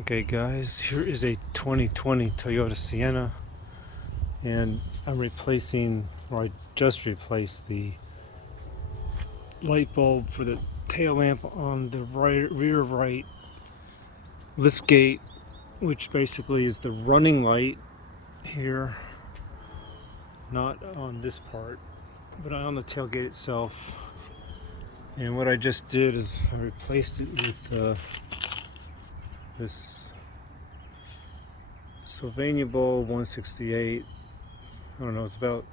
Okay guys, here is a 2020 Toyota Sienna, and I'm replacing, or I just replaced the light bulb for the tail lamp on the rear right liftgate, which basically is the running light here, not on this part, but on the tailgate itself. And what I just did is I replaced it with this Sylvania bulb 168. I don't know, it's about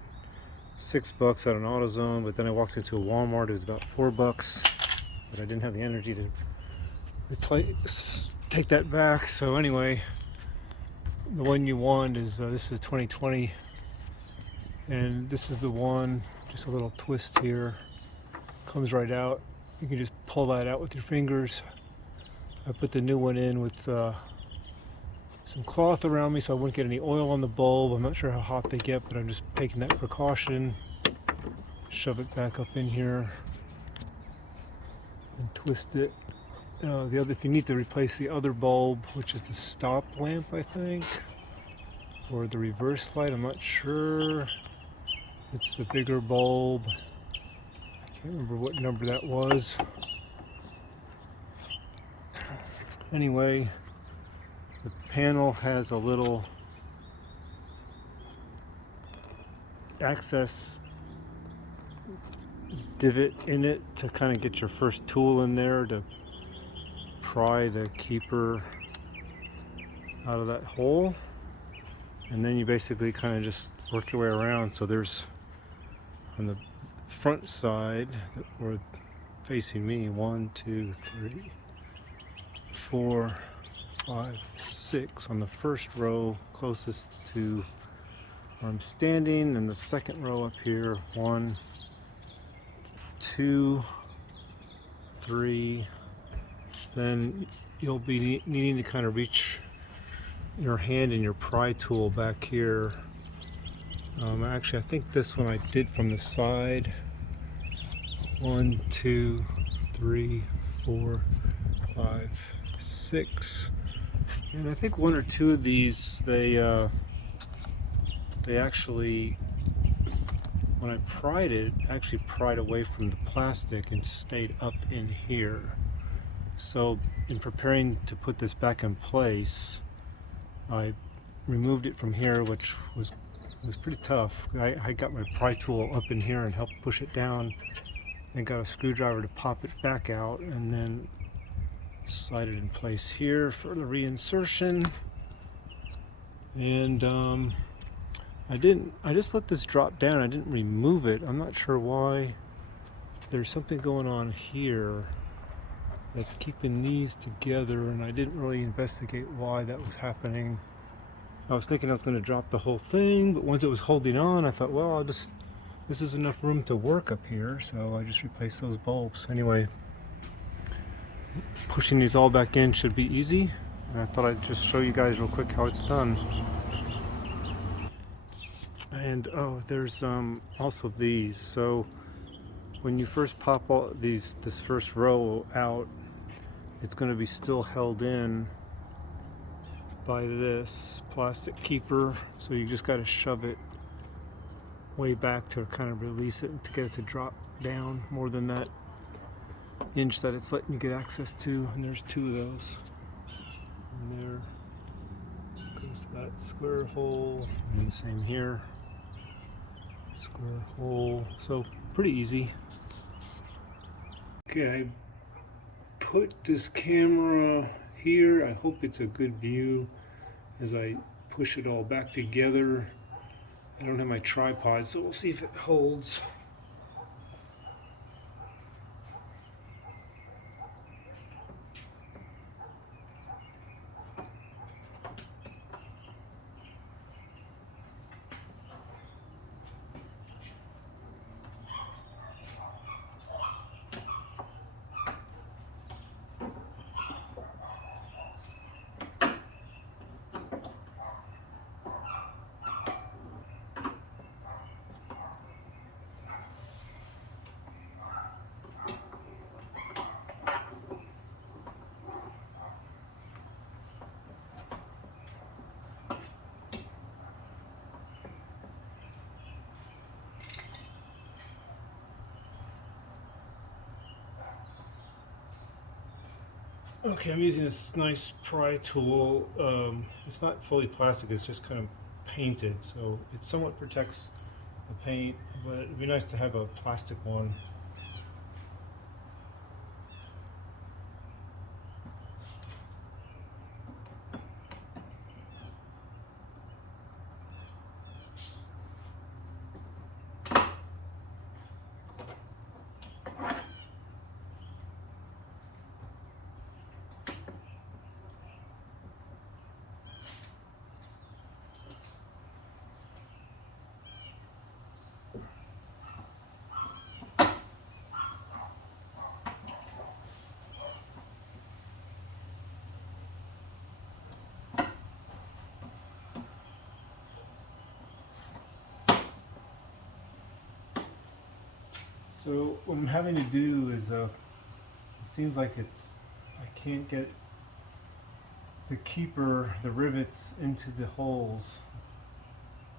$6 at an AutoZone, but then I walked into a Walmart, it was about $4, but I didn't have the energy to take that back. So anyway, the one you want is this is 2020, and this is the one, just a little twist here, comes right out. You can just pull that out with your fingers. I put the new one in with some cloth around me so I wouldn't get any oil on the bulb. I'm not sure how hot they get, but I'm just taking that precaution. Shove it back up in here and twist it. If you need to replace the other bulb, which is the stop lamp, I think, or the reverse light, I'm not sure. It's the bigger bulb. I can't remember what number that was. Anyway, the panel has a little access divot in it to kind of get your first tool in there to pry the keeper out of that hole, and then you basically kind of just work your way around. So there's, on the front side, or facing me, 1, 2, 3, 4, 5, 6 on the first row closest to where I'm standing, and the second row up here, 1, 2, 3. Then you'll be needing to kind of reach your hand and your pry tool back here. Actually, I think this one I did from the side. 1, 2, 3, 4, 5, 6, and I think 1 or 2 of these they actually, when I pried it, actually pried away from the plastic and stayed up in here. So in preparing to put this back in place, I removed it from here, which was pretty tough. I got my pry tool up in here and helped push it down, and got a screwdriver to pop it back out, and then slide it in place here for the reinsertion. And I just let this drop down. I didn't remove it. I'm not sure why. There's something going on here that's keeping these together, and I didn't really investigate why that was happening. I was thinking I was going to drop the whole thing, but once it was holding on, I thought, well, this is enough room to work up here, so I just replaced those bulbs. Anyway, pushing these all back in should be easy, and I thought I'd just show you guys real quick how it's done. And there's also these. So when you first pop all this first row out, it's going to be still held in by this plastic keeper, so you just got to shove it way back to kind of release it, to get it to drop down more than that inch that it's letting you get access to. And there's 2 of those, and there goes that square hole, and the same here, square hole. So pretty easy. Okay, I put this camera here. I hope it's a good view as I push it all back together. I don't have my tripod, so we'll see if it holds. Okay, I'm using this nice pry tool. It's not fully plastic, it's just kind of painted, so it somewhat protects the paint, but it'd be nice to have a plastic one. So what I'm having to do is, it seems like I can't get the keeper, the rivets into the holes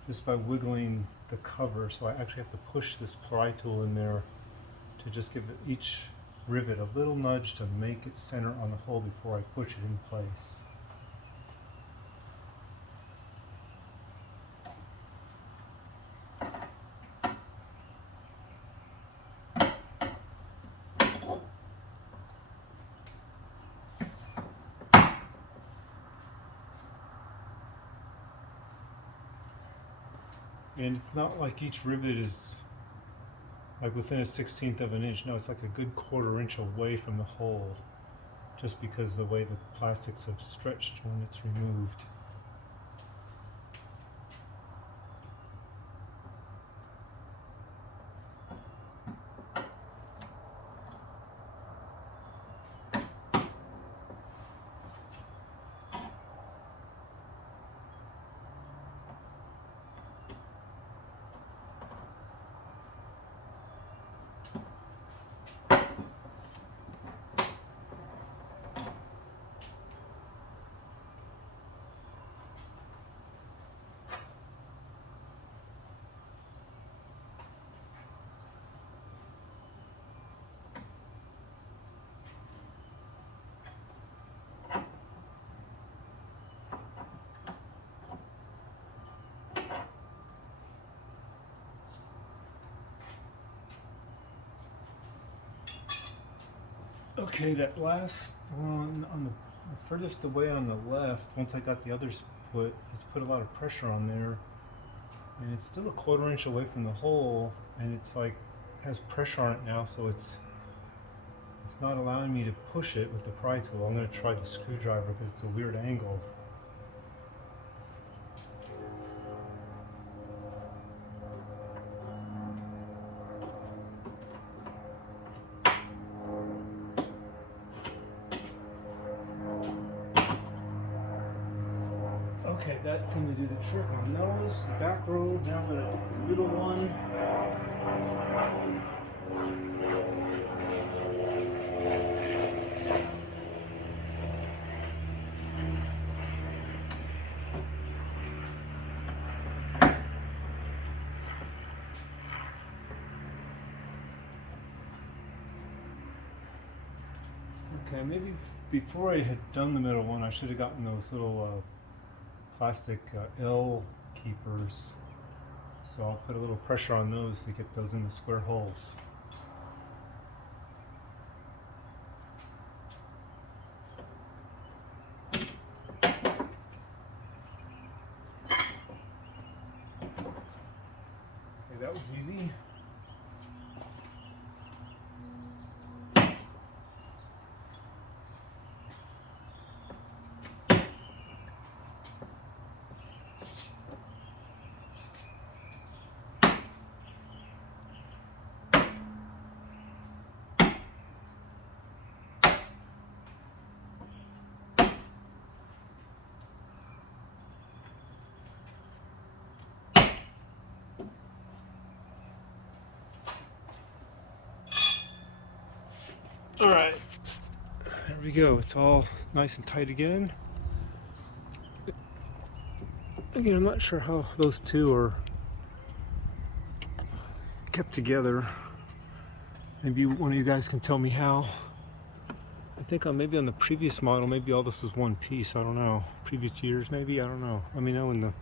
just by wiggling the cover. So I actually have to push this pry tool in there to just give each rivet a little nudge to make it center on the hole before I push it in place. And it's not like each rivet is like within a 1/16 of an inch. No, it's like a good 1/4 inch away from the hole, just because of the way the plastics have stretched when it's removed. Okay, that last one on the furthest away on the left, once I got the others it's put a lot of pressure on there, and it's still a 1/4 inch away from the hole, and it's like has pressure on it now, so it's not allowing me to push it with the pry tool. I'm going to try the screwdriver because it's a weird angle. Okay, that seemed to do the trick on those. The back row, now I'm going to the middle one. Okay, maybe before I had done the middle one, I should have gotten those little plastic L keepers. So I'll put a little pressure on those to get those in the square holes. Okay, that was easy. All right, there we go. It's all nice and tight again. Again, I'm not sure how those two are kept together. Maybe one of you guys can tell me how. think maybe on the previous model, maybe all this was one piece. I don't know. Previous years, maybe. I don't know. Let me know in the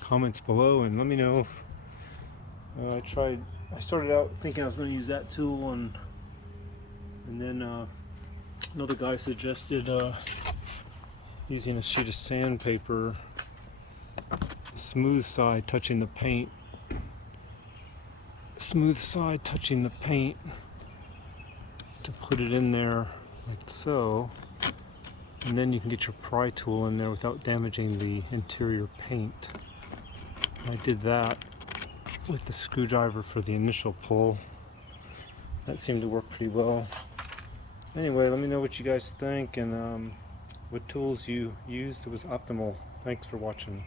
comments below, and let me know if I started out thinking I was going to use that tool, and then another guy suggested using a sheet of sandpaper, smooth side touching the paint, to put it in there like so, and then you can get your pry tool in there without damaging the interior paint. I did that with the screwdriver for the initial pull. That seemed to work pretty well. Anyway, let me know what you guys think, and what tools you used. It was optimal. Thanks for watching.